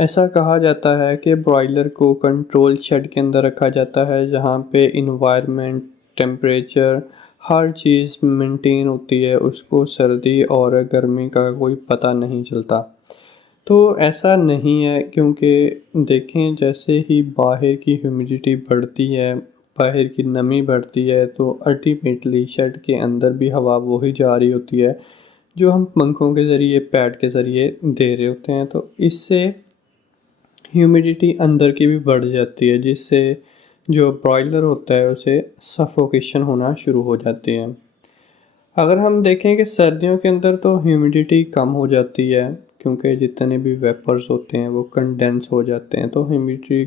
ऐसा कहा जाता है कि ब्रॉयलर को कंट्रोल शेड के अंदर रखा जाता है जहाँ पे इन्वायरमेंट, टेम्परेचर, हर चीज़ मेंटेन होती है, उसको सर्दी और गर्मी का कोई पता नहीं चलता। तो ऐसा नहीं है क्योंकि देखें जैसे ही बाहर की ह्यूमिडिटी बढ़ती है, बाहर की नमी बढ़ती है तो अल्टीमेटली शेड के अंदर भी हवा वही जा रही होती है जो हम पंखों के ज़रिए, पैड के ज़रिए दे रहे होते हैं। तो इससे ह्यूमिडिटी अंदर की भी बढ़ जाती है जिससे जो ब्रॉयलर होता है उसे सफोकेशन होना शुरू हो जाती है। अगर हम देखें कि सर्दियों के अंदर तो ह्यूमिडिटी कम हो जाती है क्योंकि जितने भी वेपर्स होते हैं वो कंडेंस हो जाते हैं, तो ह्यूमिडिटी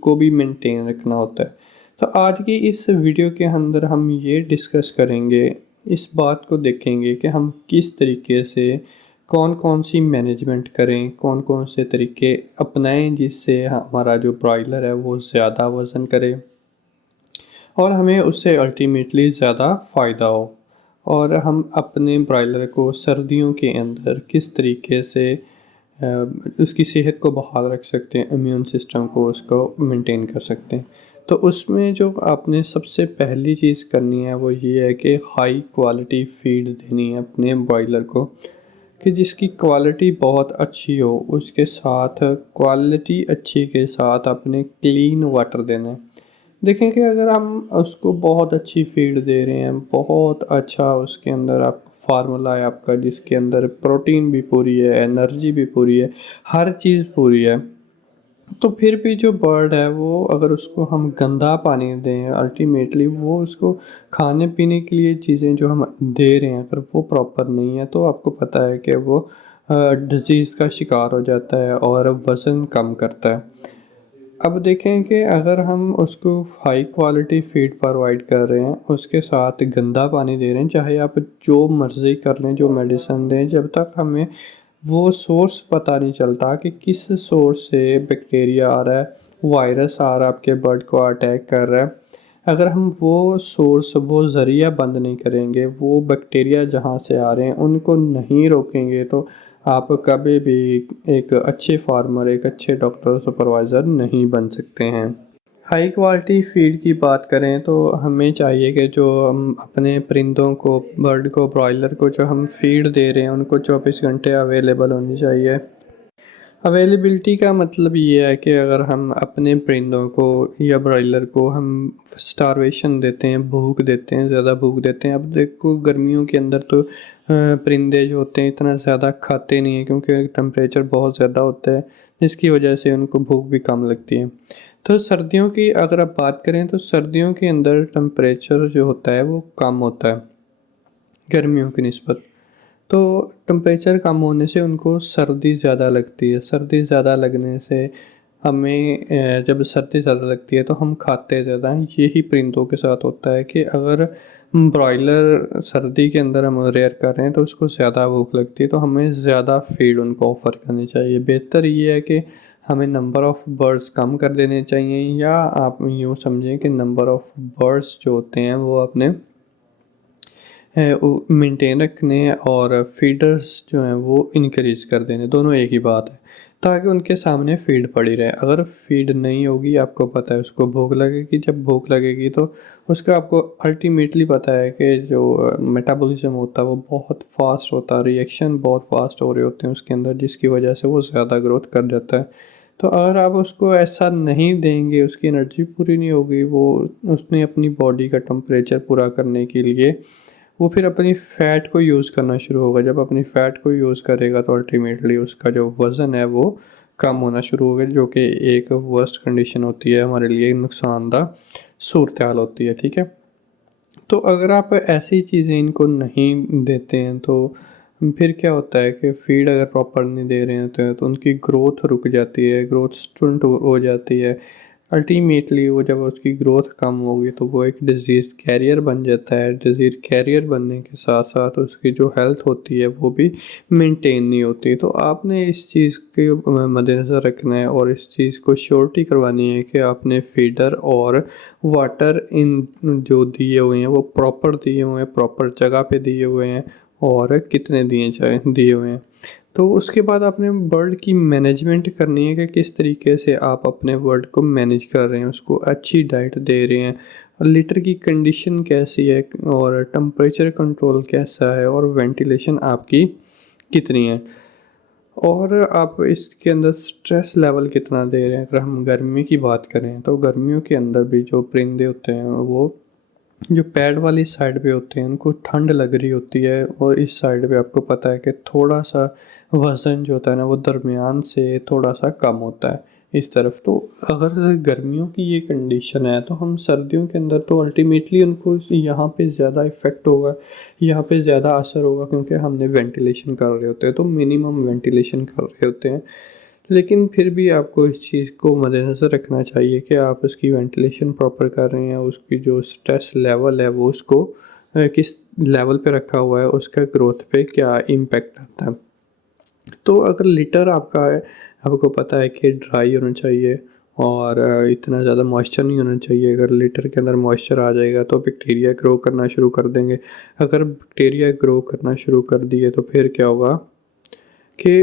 को भी मेंटेन रखना होता है। तो आज की इस वीडियो के अंदर हम ये डिस्कस करेंगे, इस बात को देखेंगे कि हम किस तरीके से कौन कौन सी मैनेजमेंट करें, कौन कौन से तरीके अपनाएं जिससे हमारा जो ब्रॉयलर है वो ज़्यादा वज़न करे और हमें उससे अल्टीमेटली ज़्यादा फ़ायदा हो। और हम अपने ब्रॉयलर को सर्दियों के अंदर किस तरीके से उसकी सेहत को बहाल रख सकते हैं, इम्यून सिस्टम को उसको मेंटेन कर सकते हैं। तो उसमें जो आपने सबसे पहली चीज़ करनी है वो ये है कि हाई क्वालिटी फीड देनी है अपने ब्रॉयलर को, कि जिसकी क्वालिटी बहुत अच्छी हो, उसके साथ क्वालिटी अच्छी के साथ अपने क्लीन वाटर देना है। देखें कि अगर हम उसको बहुत अच्छी फीड दे रहे हैं, बहुत अच्छा उसके अंदर आप फार्मूला है आपका जिसके अंदर प्रोटीन भी पूरी है, एनर्जी भी पूरी है, हर चीज़ पूरी है, तो फिर भी जो बर्ड है वो अगर उसको हम गंदा पानी दें, अल्टीमेटली वो उसको खाने पीने के लिए चीज़ें जो हम दे रहे हैं अगर वो प्रॉपर नहीं है तो आपको पता है कि वो डिज़ीज़ का शिकार हो जाता है और वज़न कम करता है। अब देखें कि अगर हम उसको हाई क्वालिटी फीड प्रोवाइड कर रहे हैं, उसके साथ गंदा पानी दे रहे हैं, चाहे आप जो मर्ज़ी कर लें, जो मेडिसिन दें, जब तक हमें वो सोर्स पता नहीं चलता कि किस सोर्स से बैक्टीरिया आ रहा है, वायरस आ रहा है, आपके बर्ड को अटैक कर रहा है। अगर हम वो सोर्स, वो ज़रिया बंद नहीं करेंगे, वो बैक्टीरिया जहाँ से आ रहे हैं, उनको नहीं रोकेंगे, तो आप कभी भी एक अच्छे फार्मर, एक अच्छे डॉक्टर, सुपरवाइज़र नहीं बन सकते हैं। हाई क्वालिटी फ़ीड की बात करें तो हमें चाहिए कि जो हम अपने परिंदों को, बर्ड को, ब्रॉयलर को जो हम फ़ीड दे रहे हैं, उनको 24 घंटे अवेलेबल होनी चाहिए। अवेलेबिलिटी का मतलब ये है कि अगर हम अपने परिंदों को या ब्रॉयलर को हम स्टारवेशन देते हैं, भूख देते हैं, ज़्यादा भूख देते हैं। अब देखो गर्मियों के अंदर तो परिंदे जो होते हैं इतना ज़्यादा खाते नहीं हैं क्योंकि टेम्परेचर बहुत ज़्यादा होता है, जिसकी वजह से उनको भूख भी कम लगती है। तो सर्दियों की अगर आप बात करें तो सर्दियों के अंदर टेम्परेचर जो होता है वो कम होता है गर्मियों की निस्बत। तो टेम्परेचर कम होने से उनको सर्दी ज़्यादा लगती है। सर्दी ज़्यादा लगने से हमें जब सर्दी ज़्यादा लगती है तो हम खाते ज़्यादा हैं। यही परिंदों के साथ होता है कि अगर ब्रॉयलर सर्दी के अंदर हम रेयर कर रहे हैं तो उसको ज़्यादा भूख लगती है, तो हमें ज़्यादा फीड उनको ऑफ़र करनी चाहिए। बेहतर ये है कि हमें नंबर ऑफ़ बर्ड्स कम कर देने चाहिए, या आप यूँ समझें कि नंबर ऑफ़ बर्ड्स जो होते हैं वो अपने है वो मेंटेन रखने हैं और फीडर्स जो हैं वो इंक्रीज़ कर देने, दोनों एक ही बात है, ताकि उनके सामने फीड पड़ी रहे। अगर फीड नहीं होगी, आपको पता है उसको भूख लगेगी, जब भूख लगेगी तो उसका आपको अल्टीमेटली पता है कि जो मेटाबॉलिज़्म होता है वो बहुत फ़ास्ट होता है, रिएक्शन बहुत फ़ास्ट हो रहे होते हैं उसके अंदर, जिसकी वजह से वो ज़्यादा ग्रोथ कर जाता है। तो अगर आप उसको ऐसा नहीं देंगे, उसकी एनर्जी पूरी नहीं होगी, वो उसने अपनी बॉडी का टेम्परेचर पूरा करने के लिए वो फिर अपनी फ़ैट को यूज़ करना शुरू होगा। जब अपनी फ़ैट को यूज़ करेगा तो अल्टीमेटली उसका जो वज़न है वो कम होना शुरू होगा, जो कि एक वर्स्ट कंडीशन होती है हमारे लिए, नुकसानदा सूरत-हाल होती है, ठीक है? तो अगर आप ऐसी चीज़ें इनको नहीं देते हैं तो फिर क्या होता है कि फ़ीड अगर प्रॉपर नहीं दे रहे होते हैं तो उनकी ग्रोथ रुक जाती है, ग्रोथ स्टंट हो जाती है। अल्टीमेटली वो जब उसकी ग्रोथ कम होगी तो वो एक डिज़ीज़ कैरियर बन जाता है। डिज़ीज़ कैरियर बनने के साथ-साथ उसकी जो हेल्थ होती है वो भी मेंटेन नहीं होती। तो आपने इस चीज़ के मद्देनज़र रखना है और इस चीज़ को श्योरिटी करवानी है कि आपने फ़ीडर और वाटर इन जो दिए हुए हैं वो प्रॉपर दिए हुए हैं, प्रॉपर जगह पे दिए हुए हैं और कितने दिए हुए हैं। तो उसके बाद आपने बर्ड की मैनेजमेंट करनी है कि किस तरीके से आप अपने बर्ड को मैनेज कर रहे हैं, उसको अच्छी डाइट दे रहे हैं, लिटर की कंडीशन कैसी है और टेम्परेचर कंट्रोल कैसा है और वेंटिलेशन आपकी कितनी है, और आप इसके अंदर स्ट्रेस लेवल कितना दे रहे हैं। अगर हम गर्मी की बात करें तो गर्मियों के अंदर भी जो परिंदे होते हैं वो जो पैड वाली साइड पे होते हैं उनको ठंड लग रही होती है, और इस साइड पे आपको पता है कि थोड़ा सा वज़न जो होता है ना वो दरमियान से थोड़ा सा कम होता है इस तरफ। तो अगर गर्मियों की ये कंडीशन है तो हम सर्दियों के अंदर तो अल्टीमेटली उनको यहाँ पे ज़्यादा इफ़ेक्ट होगा, यहाँ पे ज़्यादा असर होगा, क्योंकि हमने वेंटिलेशन कर रहे होते हैं, तो मिनिमम वेंटिलेशन कर रहे होते हैं। लेकिन फिर भी आपको इस चीज़ को मद्देनज़र रखना चाहिए कि आप उसकी वेंटिलेशन प्रॉपर कर रहे हैं, उसकी जो स्ट्रेस लेवल है वो उसको किस लेवल पे रखा हुआ है, उसका ग्रोथ पे क्या इम्पैक्ट आता है। तो अगर लिटर आपका है, आपको पता है कि ड्राई होना चाहिए और इतना ज़्यादा मॉइस्चर नहीं होना चाहिए। अगर लिटर के अंदर मॉइस्चर आ जाएगा तो बैक्टीरिया ग्रो करना शुरू कर देंगे। अगर बैक्टीरिया ग्रो करना शुरू कर दिए तो फिर क्या होगा कि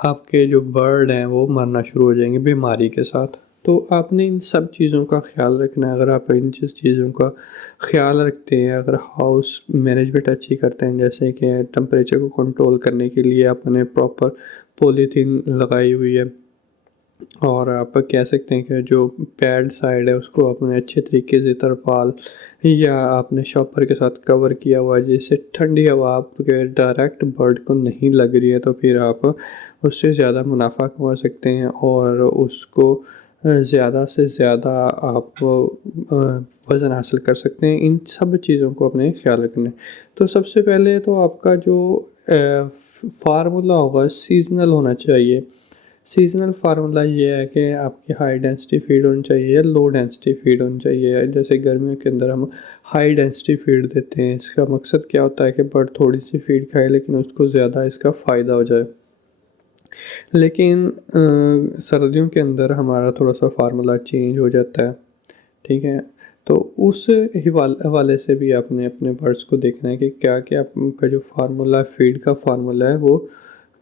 आपके जो बर्ड हैं वो मरना शुरू हो जाएंगे बीमारी के साथ। तो आपने इन सब चीज़ों का ख्याल रखना है। अगर आप इन चीज़ों का ख्याल रखते हैं, अगर हाउस मैनेजमेंट अच्छी करते हैं, जैसे कि टेम्परेचर को कंट्रोल करने के लिए आपने प्रॉपर पॉलीथीन लगाई हुई है, और आप कह सकते हैं कि जो पैड साइड है उसको आपने अच्छे तरीके से तरपाल या आपने शॉपर के साथ कवर किया हुआ है, जिससे ठंडी हवा आपके डायरेक्ट बर्ड को नहीं लग रही है, तो फिर आप उससे ज़्यादा मुनाफा कमा सकते हैं और उसको ज़्यादा से ज़्यादा आप वज़न हासिल कर सकते हैं। इन सब चीज़ों को अपने ख्याल रखना है। तो सबसे पहले तो आपका जो फार्मूला होगा सीज़नल होना चाहिए। सीज़नल फार्मूला ये है कि आपकी हाई डेंसिटी फीड होनी चाहिए या लो डेंसिटी फीड होनी चाहिए। जैसे गर्मियों के अंदर हम हाई डेंसिटी फीड देते हैं, इसका मकसद क्या होता है कि बर्ड थोड़ी सी फीड खाए लेकिन उसको ज़्यादा इसका फ़ायदा हो जाए। लेकिन सर्दियों के अंदर हमारा थोड़ा सा फार्मूला चेंज हो जाता है, ठीक है। तो उस हवाले से भी आपने अपने बर्ड्स को देखना है कि क्या क्या आपका जो फार्मूला फीड का फार्मूला है वो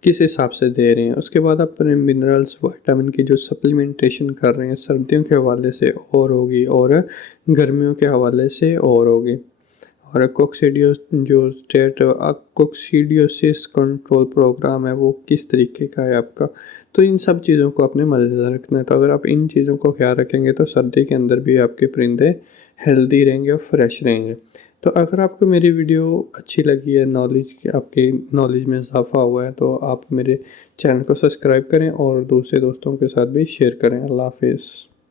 किस हिसाब से दे रहे हैं। उसके बाद आप अपने मिनरल्स विटामिन की जो सप्लीमेंटेशन कर रहे हैं सर्दियों के हवाले से और होगी और गर्मियों के हवाले से और होगी। और कोक्सीडियोसिस कंट्रोल प्रोग्राम है वो किस तरीके का है आपका। तो इन सब चीज़ों को अपने मद्देनज़र रखना है। तो अगर आप इन चीज़ों को ख्याल रखेंगे तो सर्दी के अंदर भी आपके परिंदे हेल्दी रहेंगे और फ्रेश रहेंगे। तो अगर आपको मेरी वीडियो अच्छी लगी है, नॉलेज की आपकी नॉलेज में इजाफा हुआ है, तो आप मेरे चैनल को सब्सक्राइब करें और दूसरे दोस्तों के साथ भी शेयर करें। अल्लाह हाफिज़।